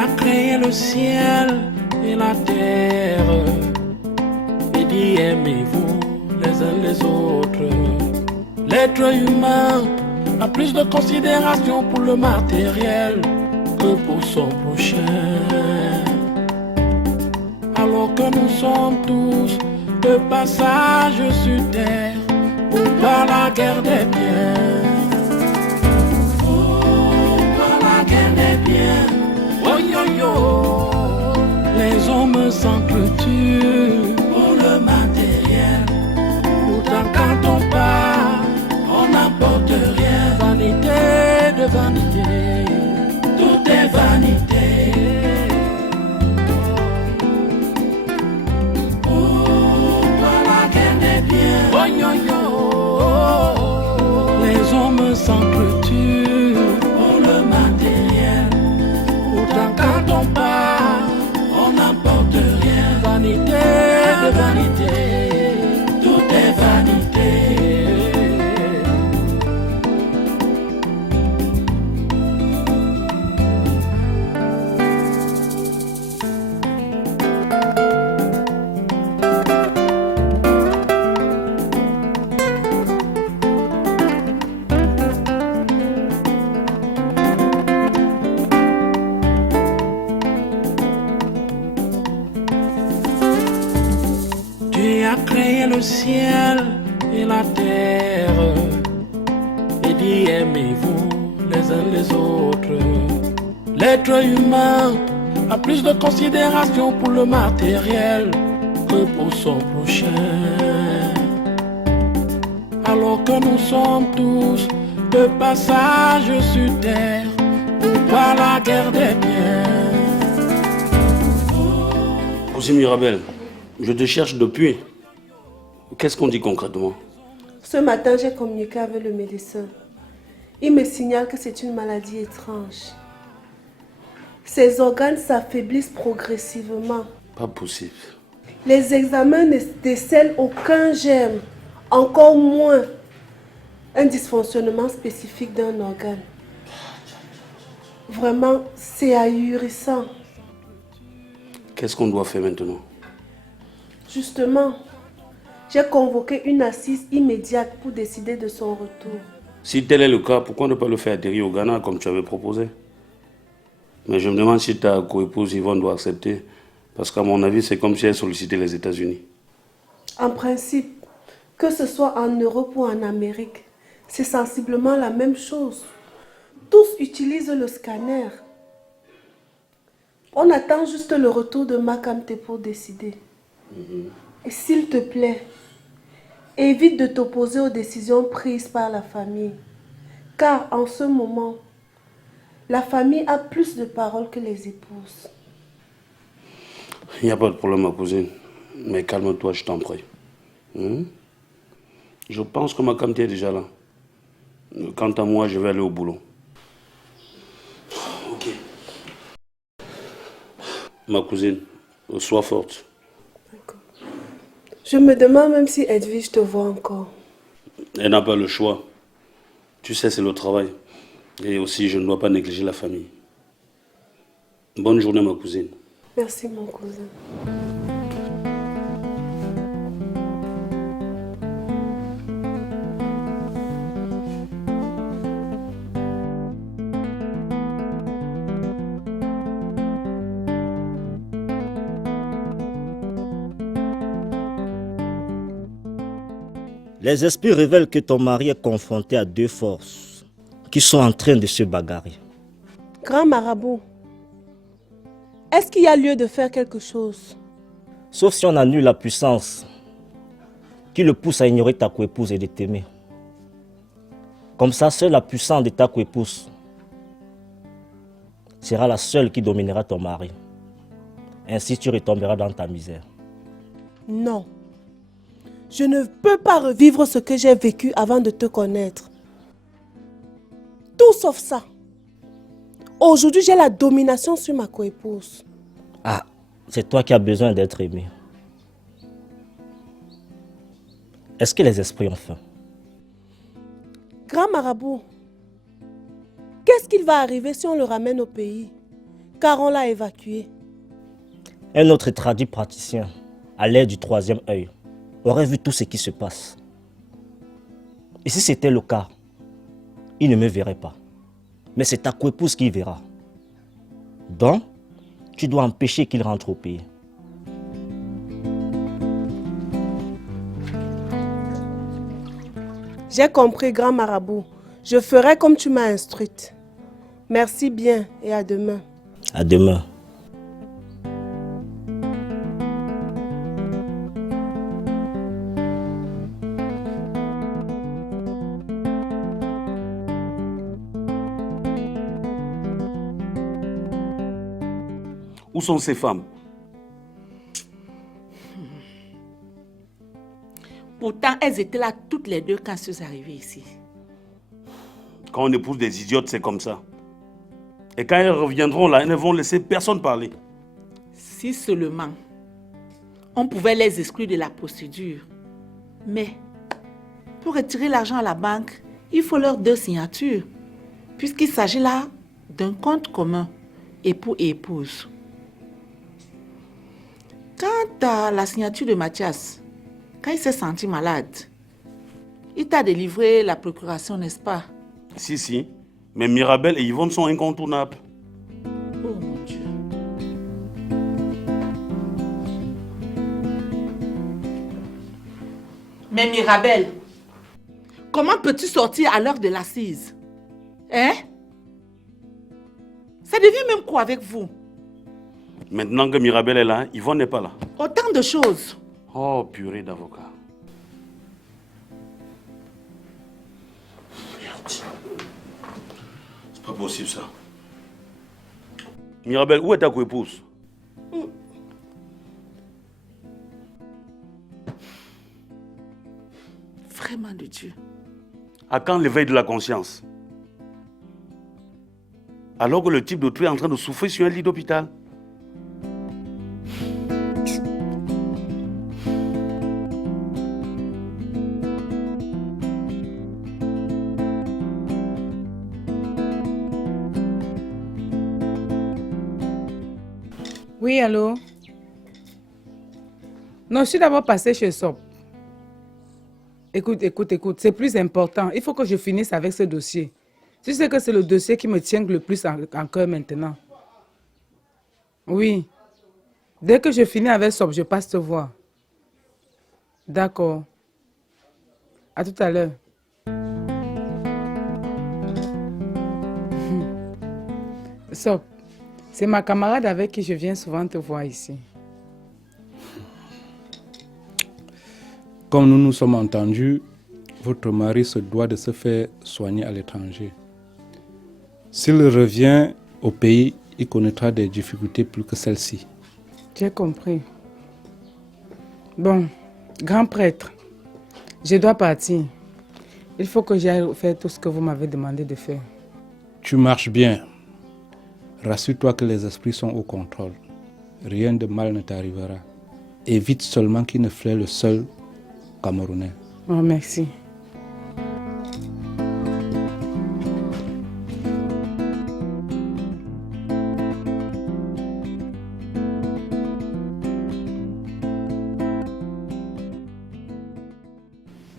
as créé le ciel et la terre et dit aimez-vous les uns les autres. L'être humain a plus de considération pour le matériel que pour son prochain. Alors que nous sommes tous de passage sur terre pour voir la guerre des biens. Pour la guerre des biens. Oh yo yo. Les hommes s'entretuent pour le matériel. Pourtant quand on part, on n'apporte rien. Vanité de vanité, tout est vanité. Pour la guerre des biens. Oh yo yo. Les hommes s'entretuent pour le matériel. Pourtant quand on part, on n'apporte rien. Vanité de vanité, tout est vanité. Tu as créé le ciel et la terre et dit aimez-vous les uns les autres. L'être humain a plus de considération pour le matériel que pour son prochain. Alors que nous sommes tous de passage sur terre pour voir la guerre des biens. Cousine Mirabel, je te cherche depuis. Qu'est-ce qu'on dit concrètement? Ce matin, j'ai communiqué avec le médecin. Il me signale que c'est une maladie étrange. Ses organes s'affaiblissent progressivement. Pas possible. Les examens ne décèlent aucun germe, encore moins un dysfonctionnement spécifique d'un organe. Vraiment, c'est ahurissant. Qu'est-ce qu'on doit faire maintenant? Justement, j'ai convoqué une assise immédiate pour décider de son retour. Si tel est le cas, pourquoi ne pas le faire atterrir au Ghana comme tu avais proposé? Mais je me demande si ta coépouse Yvonne doit accepter. Parce qu'à mon avis, c'est comme si elle sollicitait les États-Unis. En principe, que ce soit en Europe ou en Amérique, c'est sensiblement la même chose. Tous utilisent le scanner. On attend juste le retour de Makamte pour décider. Et s'il te plaît, évite de t'opposer aux décisions prises par la famille. Car en ce moment, la famille a plus de parole que les épouses. Il n'y a pas de problème, ma cousine. Mais calme-toi, je t'en prie. Je pense que ma Makamte est déjà là. Quant à moi, je vais aller au boulot. Ok. Ma cousine, sois forte. D'accord. Je me demande même si Edwige te voit encore. Elle n'a pas le choix. Tu sais, c'est le travail. Et aussi, je ne dois pas négliger la famille. Bonne journée, ma cousine. Merci, mon cousin. Les esprits révèlent que ton mari est confronté à deux forces qui sont en train de se bagarrer. Grand marabout, est-ce qu'il y a lieu de faire quelque chose? Sauf si on annule la puissance qui le pousse à ignorer ta coépouse et de t'aimer. Comme ça, seule la puissance de ta coépouse sera la seule qui dominera ton mari. Ainsi, tu retomberas dans ta misère. Non. Je ne peux pas revivre ce que j'ai vécu avant de te connaître. Tout sauf ça. Aujourd'hui, j'ai la domination sur ma coépouse. Ah, c'est toi qui as besoin d'être aimé. Est-ce que les esprits ont faim? Grand marabout, qu'est-ce qu'il va arriver si on le ramène au pays? car on l'a évacué. Un autre tradit praticien, à l'aide du troisième œil, aurait vu tout ce qui se passe. Et si c'était le cas, il ne me verrait pas. Mais c'est ta coépouse qui verra. Donc, tu dois empêcher qu'il rentre au pays. J'ai compris, grand marabout. Je ferai comme tu m'as instruite. Merci bien et à demain. À demain. Où sont ces femmes? Pourtant, elles étaient là toutes les deux quand je suis arrivée ici. Quand on épouse des idiotes, c'est comme ça. Et quand elles reviendront là, elles ne vont laisser personne parler. Si seulement on pouvait les exclure de la procédure. Mais pour retirer l'argent à la banque, il faut leurs 2 signatures. Puisqu'il s'agit là d'un compte commun, époux et épouse. Quant à la signature de Mathias, quand il s'est senti malade, il t'a délivré la procuration, n'est-ce pas? Si. Mais Mirabel et Yvonne sont incontournables. Oh mon Dieu. Mais Mirabel, comment peux-tu sortir à l'heure de l'assise? Hein? Ça devient même quoi avec vous? Maintenant que Mirabel est là, Yvonne n'est pas là. Autant de choses. Oh, purée d'avocat. Merde. C'est pas possible ça. Mirabel, où est ta coépouse? Vraiment de Dieu. À quand l'éveil de la conscience? Alors que le type d'autrui est en train de souffrir sur un lit d'hôpital. Oui, allô? Non, je suis d'abord passée chez SOP. Écoute, c'est plus important. Il faut que je finisse avec ce dossier. Tu sais que c'est le dossier qui me tient le plus en cœur maintenant. Oui. Dès que je finis avec SOP, je passe te voir. D'accord. À tout à l'heure. SOP, c'est ma camarade avec qui je viens souvent te voir ici. Comme nous nous sommes entendus, votre mari se doit de se faire soigner à l'étranger. S'il revient au pays, il connaîtra des difficultés plus que celles-ci. J'ai compris. Bon, grand prêtre, je dois partir. Il faut que j'aille faire tout ce que vous m'avez demandé de faire. Tu marches bien. Rassure-toi que les esprits sont au contrôle. Rien de mal ne t'arrivera. Évite seulement qu'il ne flaire le seul Camerounais. Oh, merci.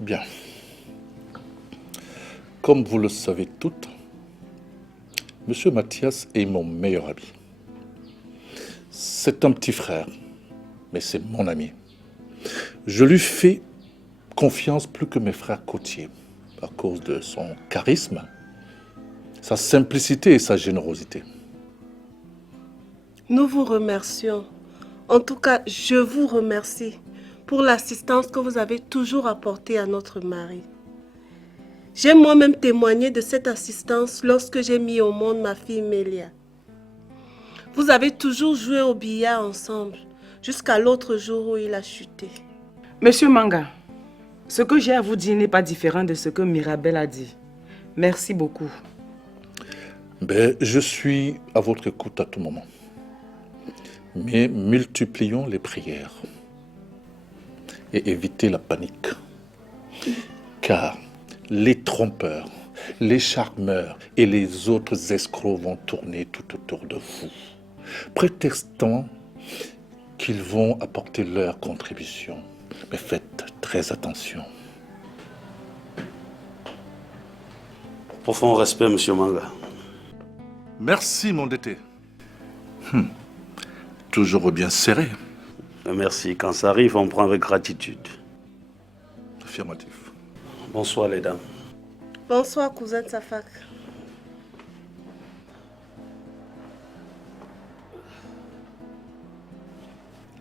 Bien. Comme vous le savez toutes, Monsieur Mathias est mon meilleur ami. C'est un petit frère, mais c'est mon ami. Je lui fais confiance plus que mes frères côtiers, à cause de son charisme, sa simplicité et sa générosité. Nous vous remercions. En tout cas, je vous remercie pour l'assistance que vous avez toujours apportée à notre mari. J'ai moi-même témoigné de cette assistance lorsque j'ai mis au monde ma fille Mélia. Vous avez toujours joué au billard ensemble, jusqu'à l'autre jour où il a chuté. Monsieur Manga, ce que j'ai à vous dire n'est pas différent de ce que Mirabel a dit. Merci beaucoup. Ben, je suis à votre écoute à tout moment. Mais multiplions les prières et évitez la panique. Car les trompeurs, les charmeurs et les autres escrocs vont tourner tout autour de vous. prétextant qu'ils vont apporter leur contribution. Mais faites très attention. Profond respect, monsieur Manga. Merci, mon dété. Toujours bien serré. Merci. Quand ça arrive, on prend avec gratitude. Affirmatif. Bonsoir, les dames. Bonsoir, cousin Safak.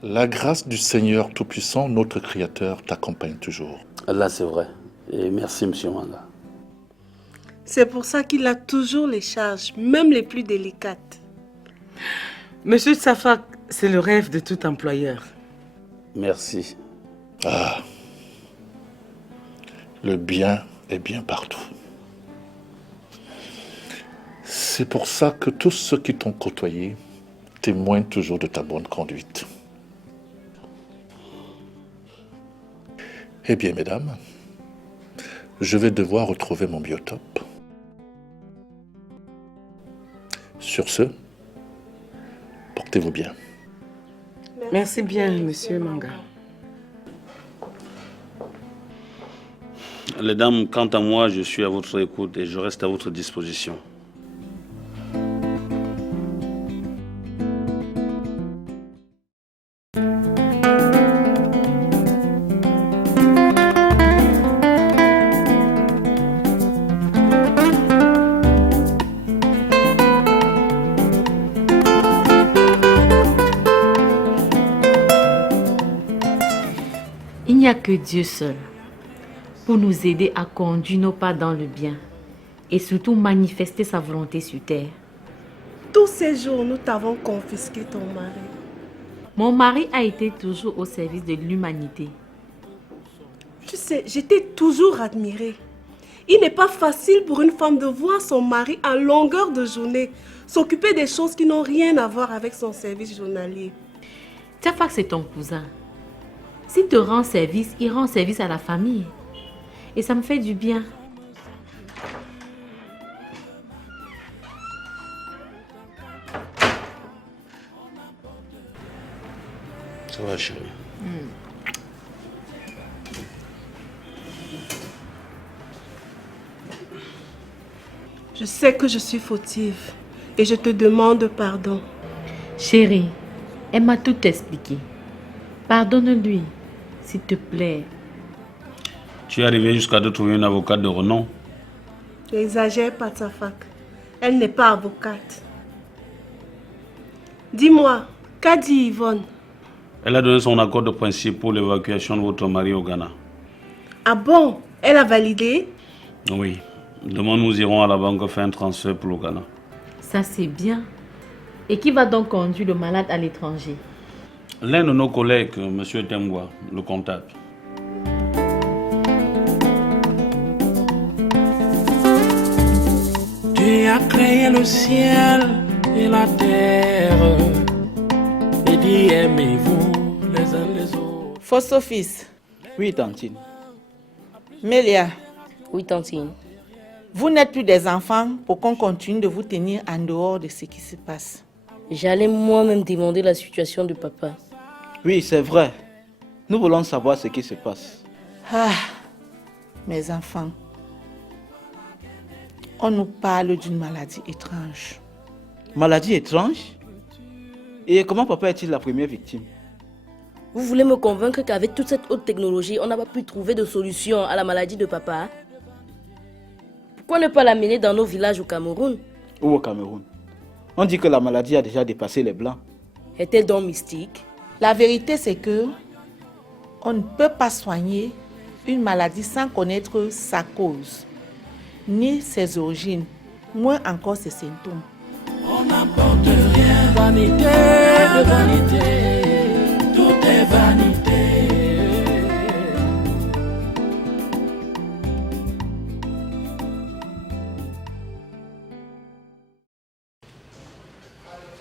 La grâce du Seigneur Tout-Puissant, notre Créateur, t'accompagne toujours. Là, c'est vrai. Et merci, monsieur Manga. C'est pour ça qu'il a toujours les charges, même les plus délicates. Monsieur Safak, c'est le rêve de tout employeur. Merci. Ah, le bien est bien partout. C'est pour ça que tous ceux qui t'ont côtoyé témoignent toujours de ta bonne conduite. Eh bien, mesdames, je vais devoir retrouver mon biotope. Sur ce, portez-vous bien. Merci bien, monsieur Manga. Les dames, quant à moi, je suis à votre écoute et je reste à votre disposition. Il n'y a que Dieu seul pour nous aider à conduire nos pas dans le bien et surtout manifester sa volonté sur terre. Tous ces jours, nous t'avons confisqué ton mari. Mon mari a été toujours au service de l'humanité. Tu sais, j'étais toujours admirée. Il n'est pas facile pour une femme de voir son mari à longueur de journée s'occuper des choses qui n'ont rien à voir avec son service journalier. Safak, c'est ton cousin. S'il te rend service, il rend service à la famille. Et ça me fait du bien. Ça va, chérie. Je sais que je suis fautive et je te demande pardon. Chérie, elle m'a tout expliqué. Pardonne-lui, s'il te plaît. Tu es arrivé jusqu'à te trouver une avocate de renom. N'exagère pas, Safak. Elle n'est pas avocate. Dis-moi, qu'a dit Yvonne? Elle a donné son accord de principe pour l'évacuation de votre mari au Ghana. Ah bon? Elle a validé? Oui. Demain, nous irons à la banque faire un transfert pour le Ghana. Ça, c'est bien. Et qui va donc conduire le malade à l'étranger? L'un de nos collègues, M. Tengwa, le comptable. Tu as créé le ciel et la terre et dit aimez-vous les uns les autres. Fausse office. Oui, tantine. Mélia, Oui, tantine. vous n'êtes plus des enfants pour qu'on continue de vous tenir en dehors de ce qui se passe. J'allais moi-même demander la situation de papa. Oui, c'est vrai. Nous voulons savoir ce qui se passe. Ah, mes enfants, on nous parle d'une maladie étrange. Maladie étrange? Et comment papa est-il la première victime? Vous voulez me convaincre qu'avec toute cette haute technologie, on n'a pas pu trouver de solution à la maladie de papa? Pourquoi ne pas l'amener dans nos villages au Cameroun? Ou au Cameroun? On dit que la maladie a déjà dépassé les Blancs. Est-elle donc mystique? La vérité, c'est que on ne peut pas soigner une maladie sans connaître sa cause, ni ses origines, moins encore ses symptômes. On n'apporte rien, vanité de vanité, tout est vanité.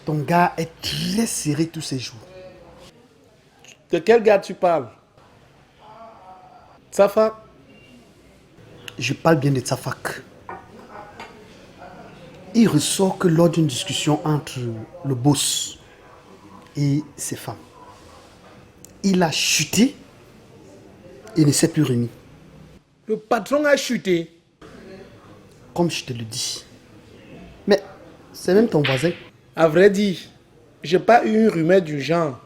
Ton gars est très serré tous ces jours. De quel gars tu parles? Safak? Je parle bien de Safak. Il ressort que lors d'une discussion entre le boss et ses femmes. Il a chuté et ne s'est plus remis. Le patron a chuté. Comme je te le dis. Mais c'est même ton voisin. À vrai dire, j'ai pas eu une rumeur du genre.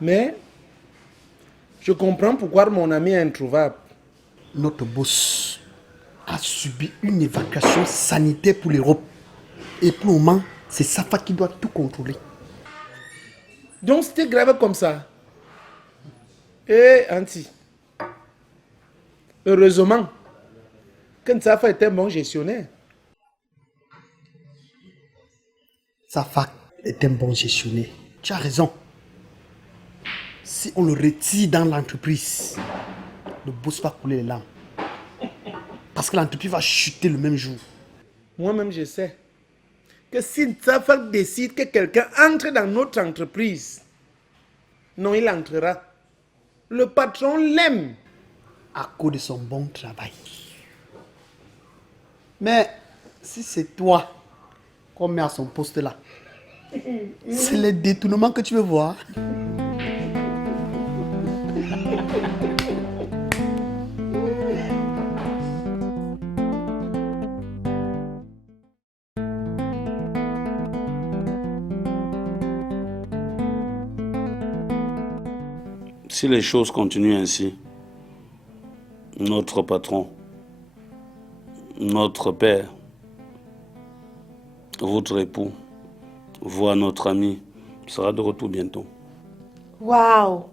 Mais je comprends pourquoi mon ami est introuvable. Notre boss a subi une évacuation sanitaire pour l'Europe. Et pour le moment, c'est Safa qui doit tout contrôler. Donc c'était grave comme ça. Eh, Anti. Heureusement que Safa était un bon gestionnaire. Safa est un bon gestionnaire. Tu as raison. Si on le retire dans l'entreprise, le boss va couler les larmes. Parce que l'entreprise va chuter le même jour. Moi-même, je sais que si Safa décide que quelqu'un entre dans notre entreprise, non, il entrera. Le patron l'aime. À cause de son bon travail. Mais si c'est toi qu'on met à son poste là, c'est le détournement que tu veux voir. Si les choses continuent ainsi, notre patron, notre père, votre époux, voire notre ami sera de retour bientôt. Waouh!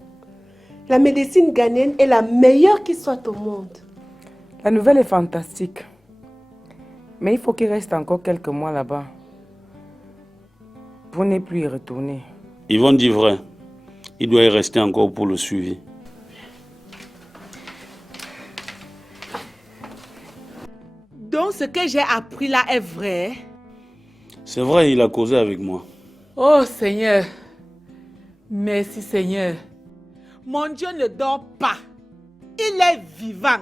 La médecine ghanéenne est la meilleure qui soit au monde. La nouvelle est fantastique. Mais il faut qu'il reste encore quelques mois là-bas pour ne plus y retourner. Yvonne dit vrai. Il doit y rester encore pour le suivi. Donc ce que j'ai appris là est vrai? C'est vrai, il a causé avec moi. Oh Seigneur, merci Seigneur. Mon Dieu ne dort pas. Il est vivant.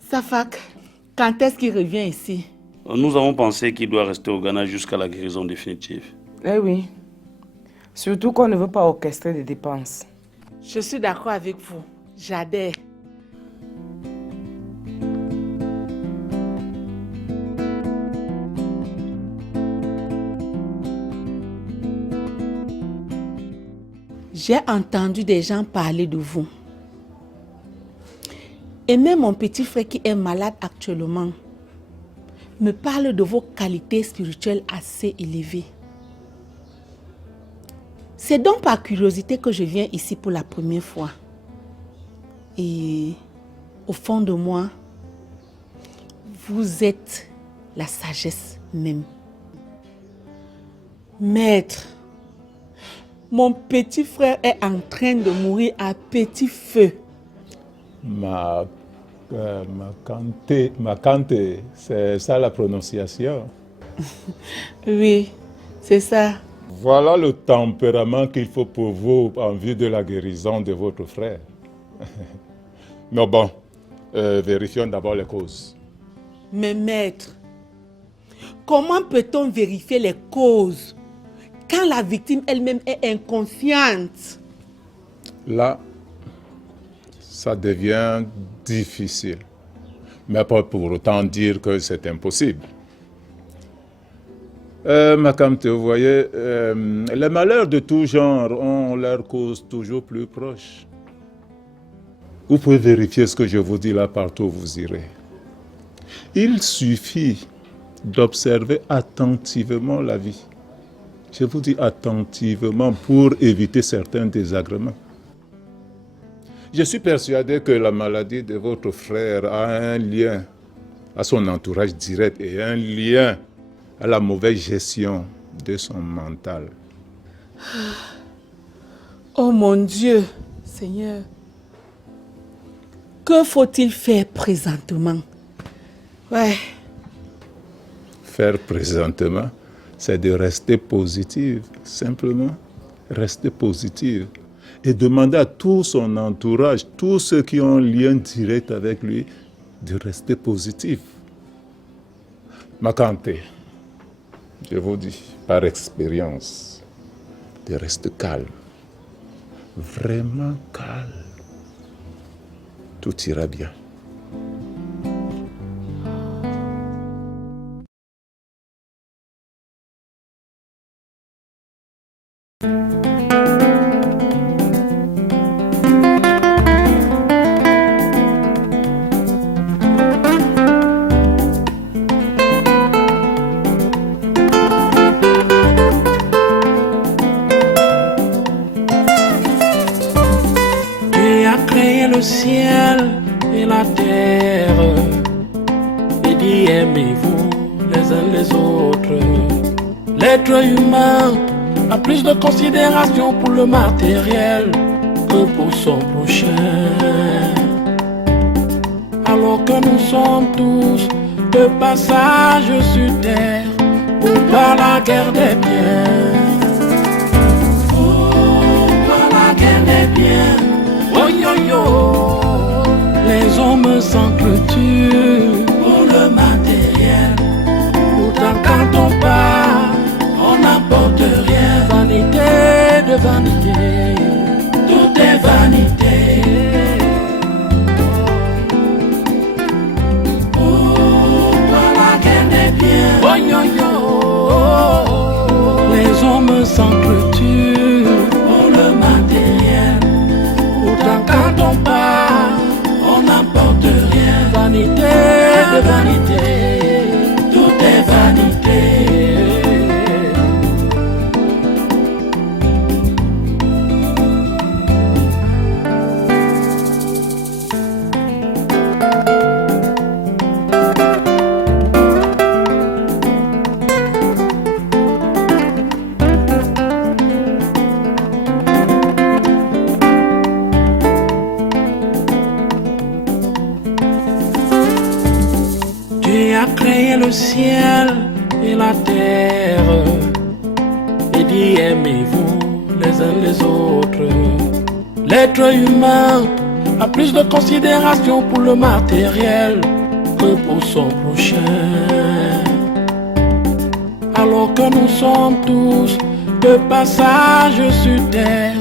Safak, quand est-ce qu'il revient ici? Nous avons pensé qu'il doit rester au Ghana jusqu'à la guérison définitive. Eh oui. Surtout qu'on ne veut pas orchestrer des dépenses. Je suis d'accord avec vous. J'adhère. J'ai entendu des gens parler de vous. Et même mon petit frère qui est malade actuellement me parle de vos qualités spirituelles assez élevées. C'est donc par curiosité que je viens ici pour la première fois. Et au fond de moi, vous êtes la sagesse même. Maître, mon petit frère est en train de mourir à petit feu. Ma Kante, c'est ça la prononciation? Oui, c'est ça. Voilà le tempérament qu'il faut pour vous en vue de la guérison de votre frère. Mais bon, vérifions d'abord les causes. Mais maître, comment peut-on vérifier les causes quand la victime elle-même est inconsciente? Là, ça devient difficile. Mais pas pour autant dire que c'est impossible. Makamte, vous voyez, les malheurs de tout genre ont leur cause toujours plus proche. Vous pouvez vérifier ce que je vous dis là partout où vous irez. Il suffit d'observer attentivement la vie. Je vous dis attentivement pour éviter certains désagréments. Je suis persuadé que la maladie de votre frère a un lien à son entourage direct et un lien à la mauvaise gestion de son mental. Oh mon Dieu, Seigneur, que faut-il faire présentement? Ouais. Faire présentement, c'est de rester positive, simplement rester positive. Et demander à tout son entourage, tous ceux qui ont un lien direct avec lui, de rester positif. Makante, Je vous dis, par expérience, de rester calme. Vraiment calme. Tout ira bien. Le ciel et la terre, et dit aimez-vous les uns les autres. L'être humain a plus de considération pour le matériel que pour son prochain. Alors que nous sommes tous de passage sur terre pour pas la guerre des biens. Oh, pas la guerre des biens. Oh yo yo, les hommes s'entretuent pour le matériel. Pourtant quand on part, on n'apporte rien. Vanité de vanité, tout est vanité. Oh, pas la guerre des biens. Oh yo yo, les hommes s'entretuent pour le matériel. Pourtant quand on part, on n'apporte rien. Vanité de vanité, tout est vanité. Créé le ciel et la terre, et dit aimez-vous les uns les autres. L'être humain a plus de considération pour le matériel que pour son prochain. Alors que nous sommes tous de passage sur terre,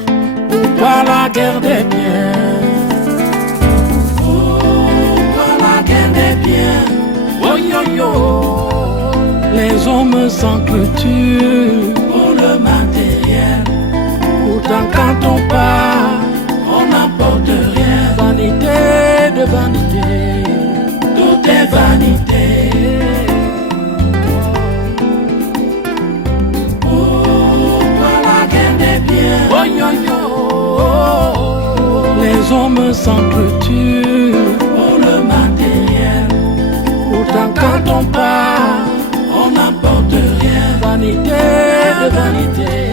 pourquoi la guerre des biens? Oh, pas la guerre des biens. Oh yo yo, les hommes s'entretuent pour le matériel. Pourtant quand on part, on n'apporte rien. Vanité de vanité, tout est vanité. Oh, pas la guerre des biens. Oh yo yo, les hommes s'entretuent pour le matériel. Pourtant quand on part, on n'apporte rien. Vanité de vanité.